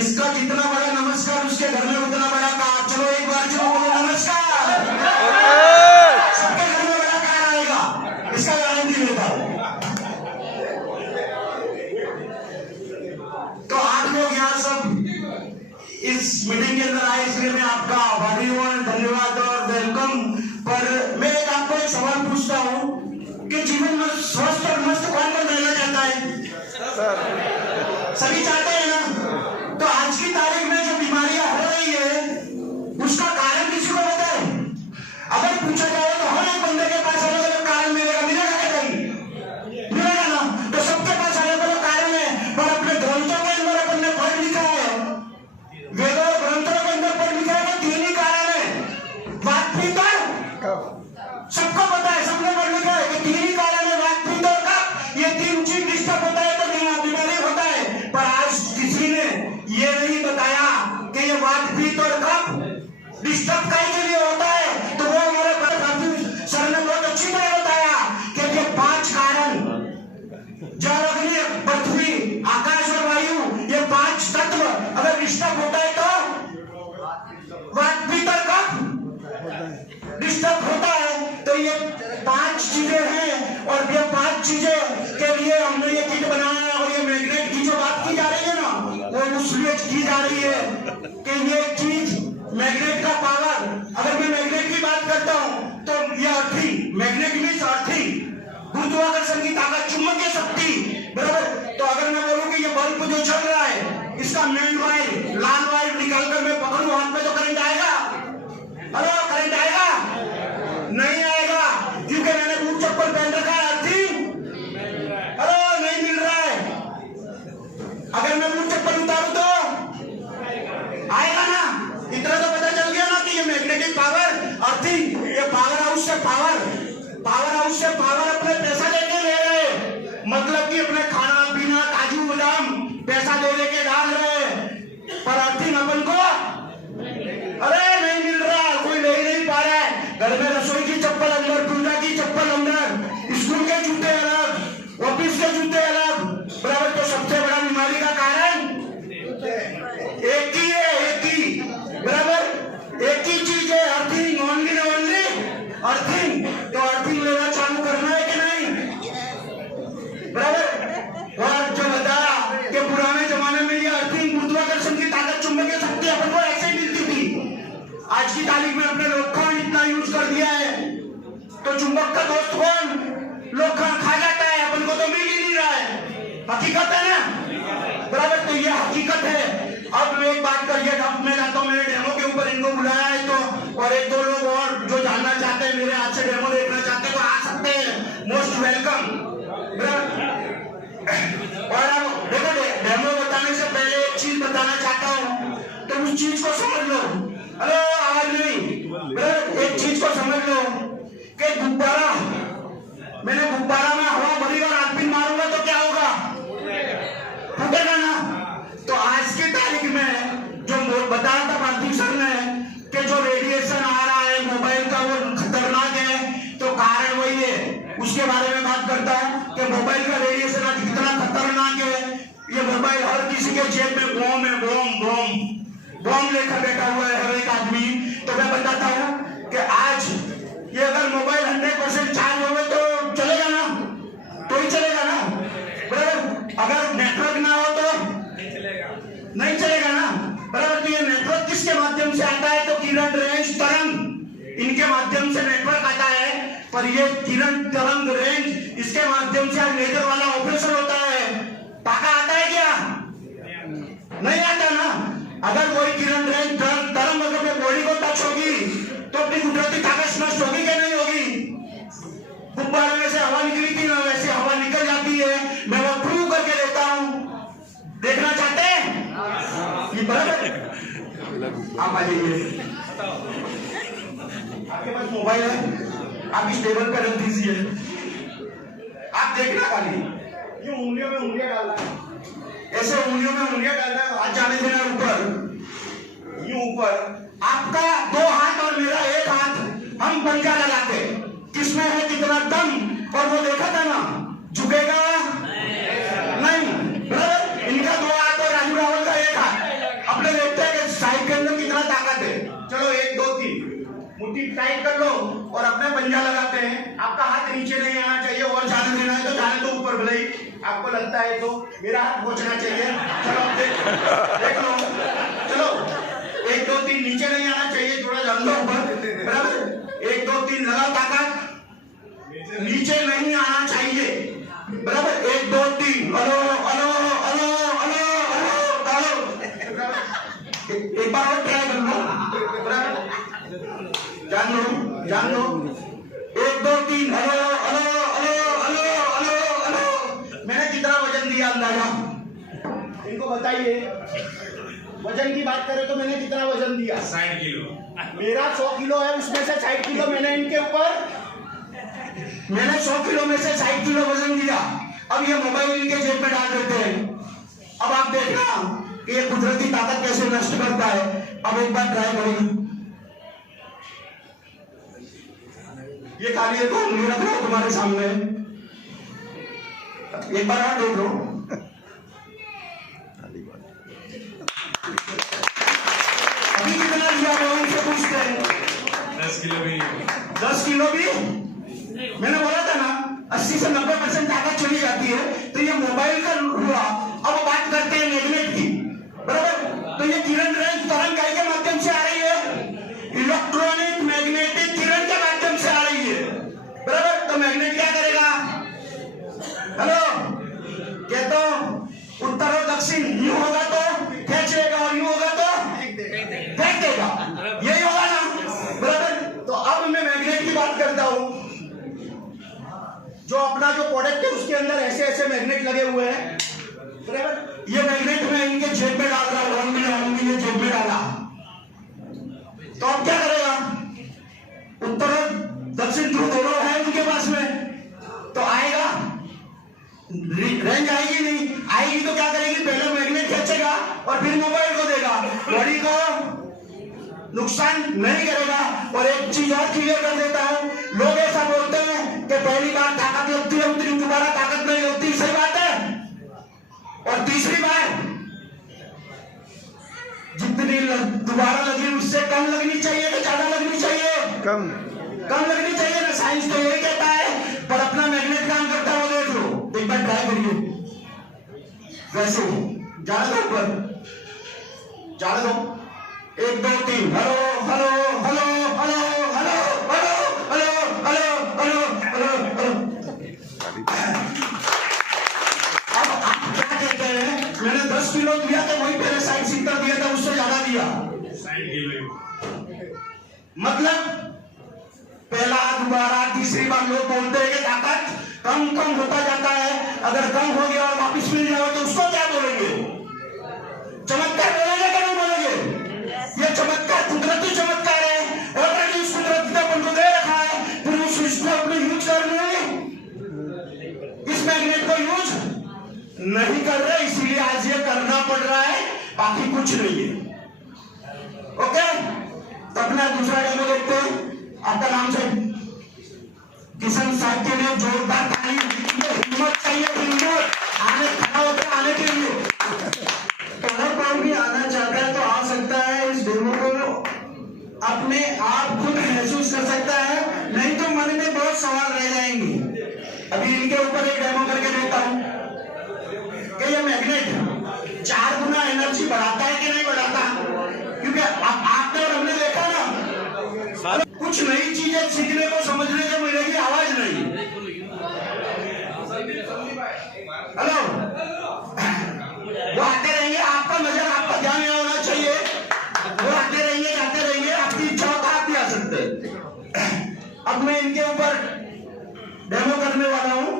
जिसका जितना बड़ा नमस्कार उसके घर में उतना बड़ा कार। चलो एक बार चलो बोलो नमस्कार। सबके घर में बड़ा कार आएगा, इसका गारंटी देता हूं। तो आप लोग यहाँ सब इस मीटिंग के अंदर आए, इसलिए मैं आपका आभारी हूं, धन्यवाद और वेलकम। पर मैं आपको एक सवाल पूछता हूं कि जीवन में स्वस्थ और मस्त कौन कौन रहना चाहता है? सभी चाहते हैं ना? तो आज की तारीख में जो बीमारियां हो रही है उसका कारण किसी को पता है? अगर पूछा जाए तो हर एक बंदे के पास अलग अलग कारण मिलेगा। मिलेगा क्या? कहीं मिलेगा ना? तो सबके पास अलग अलग कारण है, पर अपने ग्रंथों के अंदर अपन ने पढ़ लिखा है, वेदों और ग्रंथों के अंदर पढ़ लिखा है कि तीन ही कारण है। बात भी तो सबको पता है, सबने पढ़ लिखा है कि तीन ही कारण है, बात भी तो कब ये तीन चीज डिस्टर्ब होता है तो बीमारी होता है। पर आज किसी ने ये नहीं बताया कि ये बात भी तो कब डिस्टर्ब काहे के लिए होता है। तो वो हमारे सर ने बहुत अच्छी तरह बताया कि ये 5 कारण, जल अग्नि पृथ्वी आकाश और वायु, ये 5 तत्व अगर डिस्टर्ब होता है तो बात भी तो कब डिस्टर्ब होता है। तो ये 5 चीजें हैं और ये 5 चीजें के लिए हमने ये किट बनाया है। और ये मैग्नेट की जो बात की जा रही है ना, वो इसलिए की जा रही है कि ये चीज मैग्नेट का पावर, अगर मैं मैग्नेट की बात करता हूं तो ये अर्थिंग, मैग्नेट मींस अर्थिंग, गुरुत्वाकर्षण की ताकत, चुंबकीय शक्ति, बराबर। तो अगर मैं बोलूं कि ये बल्ब जो चल रहा है इसका मेन वायर, लाल वायर निकालकर मैं पकड़ूं हाथ में तो करंट आएगा? हेलो, करंट आएगा? नहीं आएगा, क्योंकि मैंने बूट चप्पल पहन रखा है। अर्थिंग हेलो नहीं मिल रहा है। अगर मैं बूट चप्पल उतारूं तो आएगा ना? इतना तो पता चल गया ना कि ये मैग्नेटिक पावर, अर्थिंग, ये पावर हाउस से पावर अपने पैसा देके ले रहे, मतलब कि अपने खाना पीना काजू बादाम पैसा दे लेके डाल रहे, पर अर्थिंग अपन को अरे नहीं मिल रहा, कोई ले ही नहीं पा रहा है। घर में रसोई की चप्पल अंदर, पूजा की चप्पल अंदर, स्कूल के जूते अलग, ऑफिस के जूते अलग, बराबर। तो सबसे बड़ा बीमारी का कारण एक ही है, एक ही, बराबर, एक ही चीज है, अर्थिंग, ओनली अर्थिंग। तो अर्थिंग लेना चालू करना है कि नहीं, बराबर। और जो बताया कि पुराने जमाने में ये अर्थिंग, गुरुत्वाकर्षण की ताकत, चुंबकीय शक्ति अपन को ऐसे मिलती थी। आज की तारीख में अपने लोखंड इतना यूज कर दिया है तो चुंबक का दोस्त कौन? लोखंड खा जाता है, अपन को तो मिल ही नहीं रहा है। हकीकत है ना, बराबर। तो ये हकीकत है। अब मैं एक बात करिए, अब मैं जाता हूँ, मैंने डेमो के ऊपर इनको बुलाया है तो, और 1-2 लोग और जो जानना चाहते हैं, मेरे हाथ से डेमो देखना चाहते हैं तो आ सकते हैं, मोस्ट वेलकम। और अब देखो, डेमो बताने से पहले एक चीज बताना चाहता हूँ, तो उस चीज को समझ लो। हेलो, आवाज नहीं, एक चीज को समझ लो कि गुब्बारा, मैंने गुब्बारा में हवा भरी और आग मारूंगा तो क्या होगा? फूटेगा ना। तो आज की तारीख में जो बताया था पार्थिव सर ने कि जो रेडिएशन आ रहा है मोबाइल का वो खतरनाक है, तो कारण वही है। उसके बारे में बात करता हूं कि मोबाइल का रेडिएशन आज कितना खतरनाक है। ये मोबाइल हर किसी के जेब में बॉम्ब है, बॉम्ब लेकर बैठा हुआ है हर एक आदमी। तो मैं बताता हूं कि आज ये अगर मोबाइल 100% चार्ज होगा तो चलेगा ना? तो ही चलेगा ना, बराबर। अगर नेटवर्क ना हो तो नहीं चलेगा ना, बराबर। तो ये नेटवर्क किसके माध्यम से आता है? तो किरण, रेंज, तरंग, इनके माध्यम से नेटवर्क आता है। पर ये किरण, तरंग, रेंज, इसके माध्यम से लेजर वाला ऑपरेशन होता है। टाका आता है क्या? नहीं आता ना। अगर कोई किरण, रेंज, तरंग अगर अपने बॉडी को टच होगी तो अपनी कुदरती ताकत नष्ट होगी क्या नहीं होगी? गुब्बारे में से हवा निकली थी ना, वैसे हवा निकल जाती है। मैं वो प्रूव करके देता हूं, देखना चाहते हैं? ये बराबर, आप आ जाइए, आपके पास मोबाइल है, आप इस टेबल पर रख दीजिए, आप देखना खाली, ये उंगलियों में उंगलियां डालना है, ऐसे उंगलियों में उंगलियां डालना है, हाथ जाने देना ऊपर, यूं ऊपर। आपका 2 हाथ और मेरा 1 हाथ, हम पंजा लगाते, किसमें है कितना दम, और वो देखा था ना, झुकेगा नहीं, बराबर। इनका 2 हाथ और राजू रावल का 1 हाथ, मुट्ठी टाइट कर लो और अपने पंजा लगाते हैं। आपका हाथ नीचे नहीं आना चाहिए, और जाने देना है तो जाने दो ऊपर, भले ही आपको लगता है तो मेरा हाथ पहुंचना चाहिए। चलो देख लो, चलो 1 2 3 नीचे नहीं आना चाहिए, थोड़ा जान दो ऊपर, बराबर। 1 2 3 लगाओ ताकत, नीचे नहीं आना चाहिए, बराबर। 1 2 3 अलो अलो अलो अलो अलो, एक बार और ट्राई कर लो, बराबर। जान लो 1 2 3 अलो अलो अलो अलो अलो अलो। मैंने कितना वजन दिया अंदाजा इनको बताइए। वजन की बात करें तो मैंने कितना वजन दिया? 60 किलो। मेरा 100 किलो है, उसमें से 60 किलो मैंने इनके ऊपर, मैंने 100 किलो में से 60 किलो वजन दिया। अब ये मोबाइल इनके जेब में डाल देते हैं। अब आप देखना कि ये कुदरती ताकत कैसे नष्ट करता है। अब एक बार ट्राई करेंगे, ये खाली है तो उंगली रख लो तुम्हारे सामने, एक बार और देख लो। अभी कितना लिया वो उनसे पूछते हैं। 10 किलो भी। 10 किलो भी? मैंने बोला था ना 80 से 90% ताकत चली जाती है। तो ये मोबाइल का हुआ। अब बात करते हैं मैग्नेट की, बराबर। तो ये किरण रेंज तरंग के माध्यम से आ रही है, इलेक्ट्रॉनिक मैग्नेटिक किरण के माध्यम से आ रही है, बराबर। तो मैग्नेट क्या करेगा? हेलो, कहता हूं उत्तर और दक्षिण, यूं होगा तो खींच लेगा और यूं होगा तो फेंक देगा, यही होगा ना, बराबर। तो अब मैं मैग्नेट की बात करता हूं। जो अपना जो प्रोडक्ट है उसके अंदर ऐसे ऐसे मैग्नेट लगे हुए हैं, बराबर। ये मैग्नेट में इनके जेब में डाल रहा हूं, ये जेब में डाला तो अब क्या करेगा? उत्तर और दक्षिण ध्रुव दोनों है उनके पास में, तो आएगा, रेंज आएगी नहीं, आएगी तो क्या करेगी? पहले मैग्नेट खींचेगा और फिर मोबाइल को देगा, बॉडी को नुकसान नहीं करेगा। और एक चीज और क्लियर कर देता हूं, लोग ऐसा बोलते हैं कि पहली बार ताकत लगती है, उतनी दोबारा ताकत नहीं लगती, सही बात है। और तीसरी बार जितनी दोबारा लगी उससे कम लगनी चाहिए कि ज्यादा लगनी चाहिए? कम लगनी चाहिए ना, साइंस तो यही कहता है। पर अपना मैग्नेट काम करता है वो देख लो, एक बार ट्राई करिए। वैसे जाने दो ऊपर, जाने दो। 1 2 3 hello hello hello hello hello hello hello hello hello hello. अब आप क्या कहते हैं? मैंने 10 किलो दिया तो वही पहले 60-70 दिया था, उससे ज्यादा दिया 60 किलो। मतलब पहला दोबारा तीसरी बार लोग बोलते हैं कि ताकत कम होता जाता है। अगर कम हो गया और वापिस मिल जाओ तो उसको क्या बोलेंगे? चमत्कार बोलेंगे कि नहीं बोलेंगे? ये चमत्कार कुदरती चमत्कार है, ऑलरेडी उस कुदरत ने अपन को दे रखा है, फिर उस इसको अपने यूज कर रहे, इस मैग्नेट को यूज नहीं कर रहे, इसीलिए आज ये करना पड़ रहा है, बाकी कुछ नहीं है। ओके, तो अपना दूसरा डेमो देखते हैं। आपका नाम से किशन साहब के लिए जोरदार ताली। हिम्मत चाहिए, हिम्मत आने खड़ा होकर आने के लिए। अगर कोई भी आना चाहता है तो आ सकता है, इस डेमो को अपने आप खुद महसूस कर सकता है, नहीं तो मन में बहुत सवाल रह जाएंगे। अभी इनके ऊपर एक डेमो करके देता हूं कि ये मैग्नेट 4 गुना एनर्जी बढ़ाता है कि नहीं बढ़ाता। क्योंकि आपने और हमने देखा ना, कुछ नई चीजें सीखने को समझने को मिलेगी, आवाज नहीं। हेलो, वो आते रहेंगे, आपका नजर, आपका ध्यान यहाँ होना चाहिए। वो आते रहेंगे, जाते रहेंगे, आपकी इच्छा हो तो आप भी आ सकते हैं। अब मैं इनके ऊपर डेमो करने वाला हूं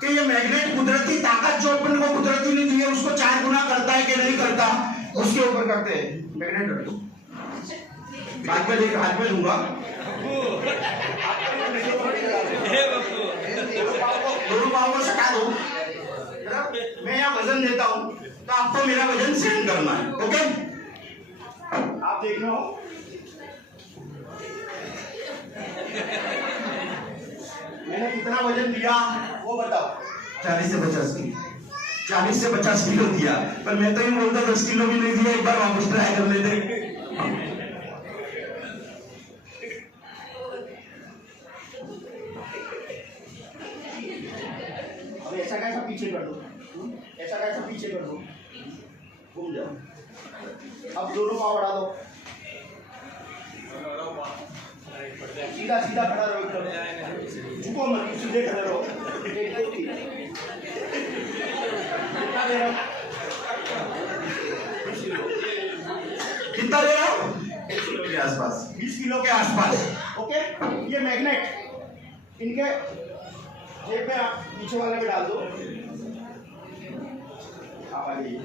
कि ये मैग्नेट कुदरती ताकत जो अपन को कुदरती ने दी है उसको 4 गुना करता है कि नहीं करता, उसके ऊपर करते हैं। मैग्नेट रख दो, हाथ में दूंगा, दोनों पाँव को सटा दो। मैं यहाँ वजन देता हूँ तो आपको मेरा वजन सेंड करना है, ओके? आप देख रहे हो मैंने कितना वजन दिया वो बताओ। 40 से 50 किलो, 40 से 50 किलो दिया, पर मैं तो ही बोलता 10 किलो भी नहीं दिया। एक बार वापस ट्राई कर लेते। अब दोनों पाँव बढ़ा दो, सीधा सीधा खड़ा रहो, एकदम झुको मत, सीधे खड़े रहो। एक दो तीन, कितना दे रहा हूँ? कितना दे रहा हूँ? 20 किलो के आसपास। 20 किलो के आसपास। ओके, ये मैग्नेट इनके जेब में आप पीछे वाले में डाल दो। आप आ जाइए।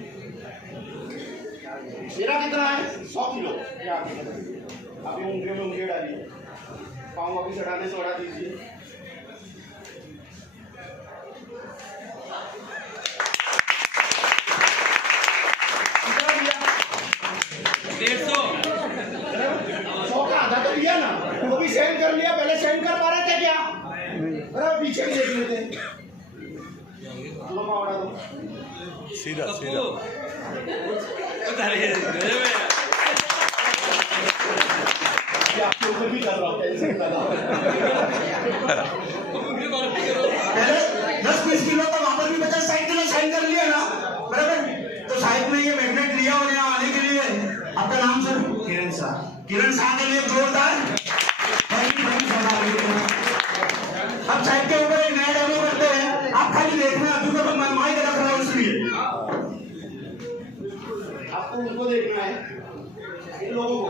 मेरा कितना है? 100 किलो। अभी उंगलियों में उंगलियां डालिए, पाँव वापिस हटाने से हटा दीजिए। कितना दिया? 150 का आधा तो दिया ना, वो भी सेंड कर लिया। पहले सेंड कर पा रहे थे क्या? अरे पीछे भी देख लेते। दोनों पाँव हटा दो, सीधा सीधा। आपके ऊपर भी कर रहा हूँ, टेंशन लगा। पहले 10-20 किलो तो वहां पर भी 50-60 किलो साइन कर लिया ना, बराबर। तो साइड में ये मैग्नेट लिया और यहाँ आने के लिए आपका नाम सर? किरण शाह। किरण शाह के लिए जोरदार। अब साइड के ऊपर एक नया डेमो करते हैं, आप खाली देखना, अभी तो मैं माइक रख रहा हूँ इसलिए। आपको उनको देखना है, इन लोगों को।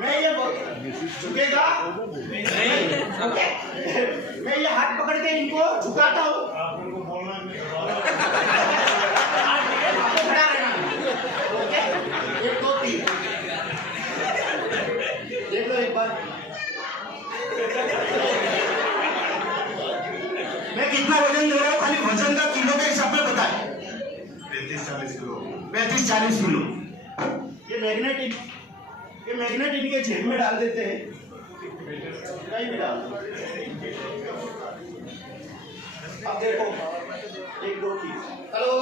मैं ये झुकेगा नहीं, मैं ये हाथ पकड़ के इनको झुकाता हूँ। आपको खड़ा रहना, ओके? 1 2 3 देख लो एक बार। मैं कितना वजन ले रहा हूँ, खाली वजन का किलो के हिसाब में बताए। 35-40 किलो। 35-40 किलो। ये मैग्नेट इनके जेब में डाल देते हैं, कहीं भी डाल दो। अब देखो, 1 2 3 हेलो।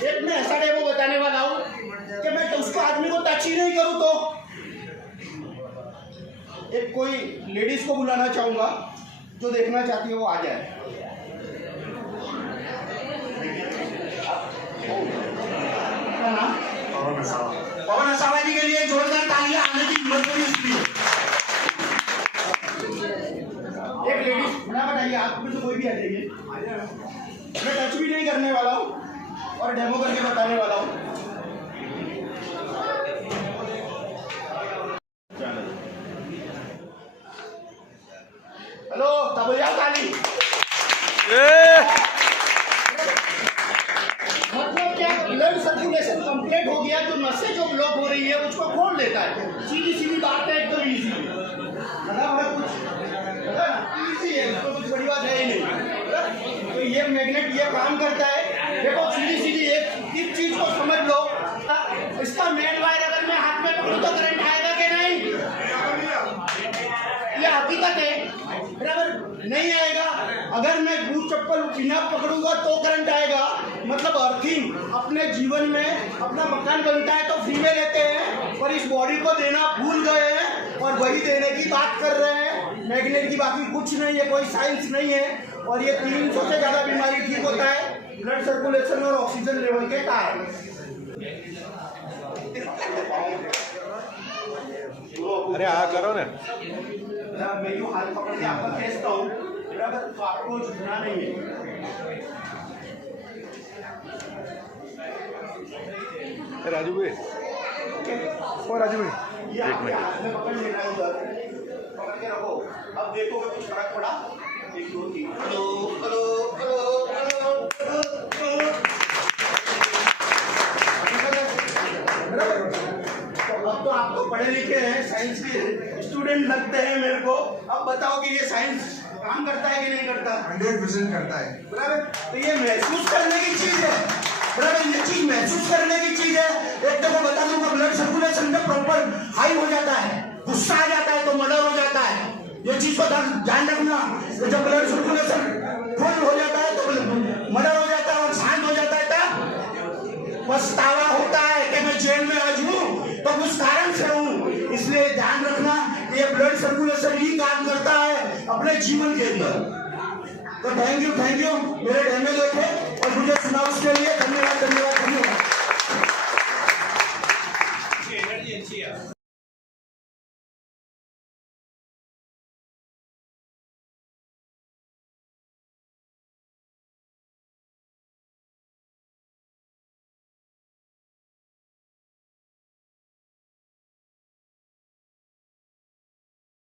एक मैं ऐसा डेमो बताने वाला हूँ कि मैं तो उसको आदमी को टच ही नहीं करूँ तो एक कोई लेडीज को बुलाना चाहूंगा, जो देखना चाहती है वो आ जाए। पवन असावा जी के लिए जोरदार तालियां आने की हिम्मत करी इसलिए। एक लेडीज ना बताइए, आप में से कोई भी आ जाइए। मैं टच भी नहीं करने वाला हूँ और डेमो करके बताने वाला हूँ। हेलो, तब जाओ ताली। मतलब क्या, ब्लड सर्कुलेशन कंप्लीट हो गया, जो नसें जो ब्लॉक हो रही है उसको खोल देता है। सीधी सीधी बात है, एकदम इजी। कुछ इजी है, इसको कुछ बड़ी बात है ही नहीं। तो ये मैग्नेट ये काम करता है। देखो सीधी सीधी एक चीज को समझ लो, इसका मेन वायर अगर मैं हाथ में पकड़ूं तो करंट आएगा कि नहीं? ये हकीकत है, बराबर? नहीं आएगा। अगर मैं बूट चप्पल बिना पकड़ूंगा तो करंट आएगा। मतलब अर्थिंग अपने जीवन में अपना मकान बनता है तो फ्री में लेते हैं, पर इस बॉडी को देना भूल गए हैं और वही देने की बात कर रहे हैं। मैग्नेट की बाकी कुछ नहीं है, कोई साइंस नहीं है। और ये 300 से ज्यादा बीमारी ठीक होता है ब्लड सर्कुलेशन और ऑक्सीजन लेवल के कारण। अरे हाँ करो ना। मैं यूँ हाथ पकड़ के आपका खींचता हूँ, बराबर? तो आपको झुकना नहीं है। राजू भाई, ओ राजू भाई, ये आपके हाथ में पकड़ लेना है, उधर पकड़ के रखो। अब देखो कि कुछ फर्क पड़ा? 1 2 3 हेलो हेलो हेलो हेलो। अब तो आप तो पढ़े लिखे हैं, साइंस के स्टूडेंट लगते हैं मेरे को। अब बताओ कि ये साइंस काम करता है कि नहीं करता? 100% करता है, बराबर? तो ये महसूस करने की चीज है, बराबर? ये चीज महसूस करने की चीज है। एक तो मैं बता दूंगा, ब्लड सर्कुलेशन में प्रॉपर हाई हो जाता है, गुस्सा आ जाता है तो मर्डर हो जाता है। ये चीज को ध्यान रखना। जब ब्लड सर्कुलेशन फुल हो जाता है तो मर्डर हो जाता है, और शांत हो जाता है तब पछतावा होता है कि मैं जेल में आज हूँ तो कुछ कारण से हूँ। इसलिए ध्यान रखना, ये ब्लड सर्कुलेशन जीवन के अंदर। तो थैंक यू मेरे एमएलए थे और मुझे सुना उसके लिए धन्यवाद।